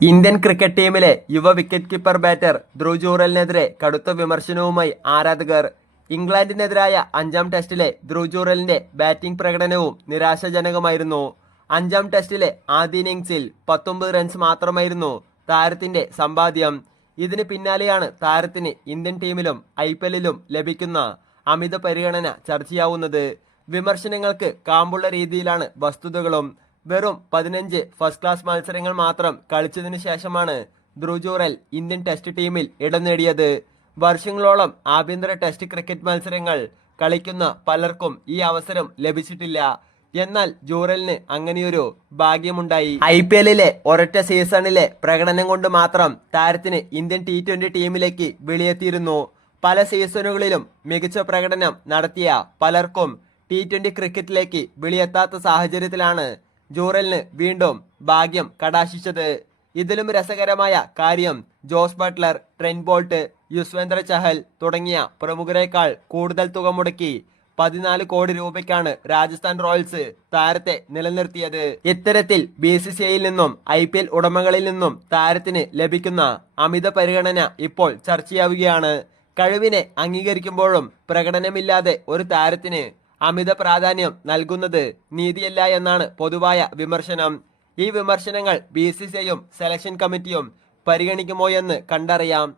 Indian cricket ടീമിലെ യുവ wicket keeper batter Dhruv ജൂറലിനെതിരെ കടുത്ത വിമർശനവുമായി ആരാധകർ. ഇംഗ്ലണ്ടിനെതിരായ 5-ാം ടെസ്റ്റിലെ ധ്രുവ് ജൂറലിന്റെ ബാറ്റിംഗ് പ്രകടനവും നിരാശാജനകമായിരുന്നു. 5-ാം ടെസ്റ്റിലെ ആദ്യ ഇന്നിംഗ്സിൽ 19 റൺസ് മാത്രമായിരുന്നു താരത്തിന്റെ സമ്പാദ്യം. ഇതിന് പിന്നാലെയാണ് താരത്തിന് ഇന്ത്യൻ ടീമിലും IPLലും ലഭിക്കുന്ന അമിത പരിഗണന ചർച്ചയാവുന്നത്. വിമർശനങ്ങൾക്ക് കാമ്പുള്ള രീതിയിലാണ് വസ്തുതകളും. വെറും 15 ഫസ്റ്റ് ക്ലാസ് മത്സരങ്ങൾ മാത്രം കളിച്ചതിനു ശേഷമാണ് ധ്രുവ് ജൂറൽ ഇന്ത്യൻ ടെസ്റ്റ് ടീമിൽ ഇടം നേടിയത്. വർഷങ്ങളോളം ആഭ്യന്തര ടെസ്റ്റ് ക്രിക്കറ്റ് മത്സരങ്ങൾ കളിക്കുന്ന പലർക്കും ഈ അവസരം ലഭിച്ചിട്ടില്ല. എന്നാൽ ജൂറലിന് അങ്ങനെയൊരു ഭാഗ്യമുണ്ടായി. IPLലെ ഒരൊറ്റ സീസണിലെ പ്രകടനം കൊണ്ട് മാത്രം താരത്തിന് ഇന്ത്യൻ T20 ടീമിലേക്ക് വെളിയെത്തിയിരുന്നു. പല സീസണുകളിലും മികച്ച പ്രകടനം നടത്തിയ പലർക്കും T20 ക്രിക്കറ്റിലേക്ക് വെളിയെത്താത്ത സാഹചര്യത്തിലാണ് ജൂറലിന് വീണ്ടും ഭാഗ്യം കടാശിച്ചത്. ഇതിലും രസകരമായ കാര്യം Jos Buttler, Trent Boult, Yuzvendra Chahal തുടങ്ങിയ പ്രമുഖരെക്കാൾ കൂടുതൽ തുക മുടക്കി 14 കോടി രൂപയ്ക്കാണ് രാജസ്ഥാൻ റോയൽസ് താരത്തെ നിലനിർത്തിയത്. ഇത്തരത്തിൽ BCCIയിൽ നിന്നും IPL ഉടമകളിൽ നിന്നും താരത്തിന് ലഭിക്കുന്ന അമിത പരിഗണന ഇപ്പോൾ ചർച്ചയാവുകയാണ്. കഴിവിനെ അംഗീകരിക്കുമ്പോഴും പ്രകടനമില്ലാതെ ഒരു താരത്തിന് അമിത പ്രാധാന്യം നൽകുന്നത് നീതിയല്ല എന്നാണ് പൊതുവായ വിമർശനം. ഈ വിമർശനങ്ങൾ BCCIയും സെലക്ഷൻ കമ്മിറ്റിയും പരിഗണിക്കുമോ എന്ന് കണ്ടറിയാം.